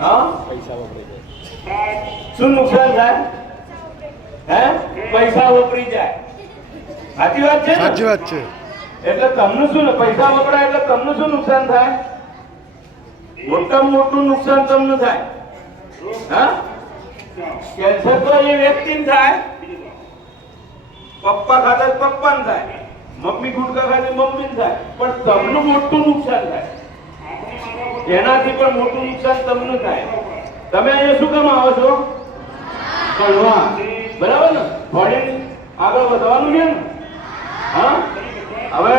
હા, પૈસા વપરાઈ જાય. શું નુકસાન થાય? હે, પૈસા વપરી જાય. સાચી વાત છે ને? સાચી વાત છે. એટલે તમને શું ને પૈસા વપરાય એટલે તમને શું નુકસાન થાય? મોટામાં મોટું નુકસાન તમને થાય. હા, કેન્સર તો એ વ્યક્તિને થાય, પપ્પા ખાતે પપ્પાને થાય, મમ્મી ગુટકા ખાતે મમ્મીને થાય, પણ તમને મોટું નુકસાન થાય. એનાથી પણ મોટું નુકસાન તમને થાય. તમે અહીંયા શું કામ આવો છો? ભણવા. બરાબર ને? ભણીને આગળ વધવાનું છે ને? હા, હવે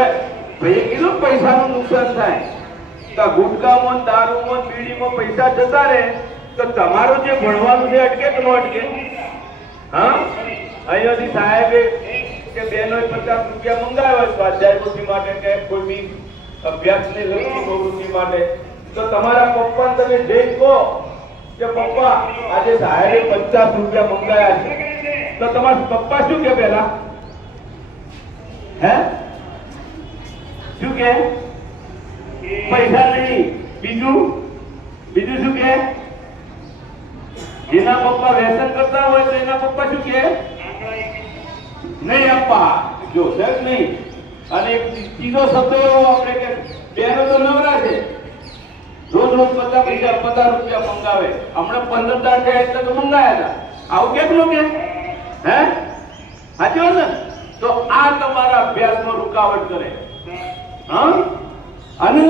ભાઈ કીધું પૈસાનું નુકસાન થાય તો ગુટકામાં, દારૂમાં, બીડીમાં પૈસા જતા રહે તો તમારું જે ભણવાનું છે અટકે કે ન અટકે? હા, અહીંયાથી સાહેબે કે બેનો 50 રૂપિયા મંગાવ્યા સ્વાધ્યાય વૃત્તિ માટે કે કોઈ બી અભ્યાસની લગતી પ્રવૃત્તિ માટે, તો તમારા પપ્પાને તમે જઈ કહો કે પપ્પા આજે સાહેબે 50 રૂપિયા મંગાવ્યા છે, તો તમારા પપ્પા શું કે પેલા? હે, શું કે? પૈસા નહીં. બીજું શું કે? જેના પપ્પા વ્યસન કરતા હોય તો એના પપ્પા શું કે? નહીં આપવા. જો સર નહીં. અને એક ત્રીજો શબ્દ એવો આપણે કે બેનો તો નવરા છે, રોજ 50 રૂપિયા મંગાવે. હમણાં 15 દાડા થયા એટલે તો મંગાયા હતા. આવું કેટલું કે? હે, સાચી વાત ને? તો આ તમારા અભ્યાસમાં રૂકાવટ કરે. હા, અને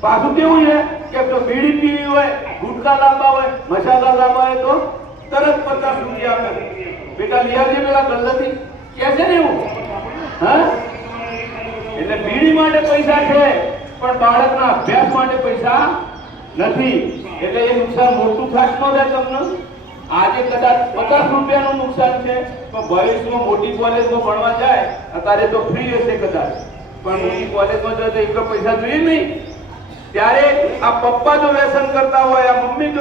પાછું કેવું છે કે જો બીડી પીવી હોય, ગુટકા લાંબા હોય, મસાલા લાંબા હોય તો તરત 50 રૂપિયા આપે. બેટા લઈ આવજે પેલા ગલ્લાથી કે છે ને એવું. હા, એટલે બીડી માટે પૈસા છે પણ બાળકના અભ્યાસ માટે પૈસા નથી. એટલે એ નુકસાન મોટું ખાસ ન થાય તમને. આજે કદાચ 50 રૂપિયાનું નુકસાન છે, તો ભવિષ્યમાં મોટી કોલેજમાં ભણવા જાય અત્યારે તો ફ્રી હશે કદાચ, પણ મોટી કોલેજમાં જાય તો એટલો પૈસા જોઈએ નહીં. ત્યારે આ પપ્પા જો વ્યસન કરતા હોય, આ મમ્મી જો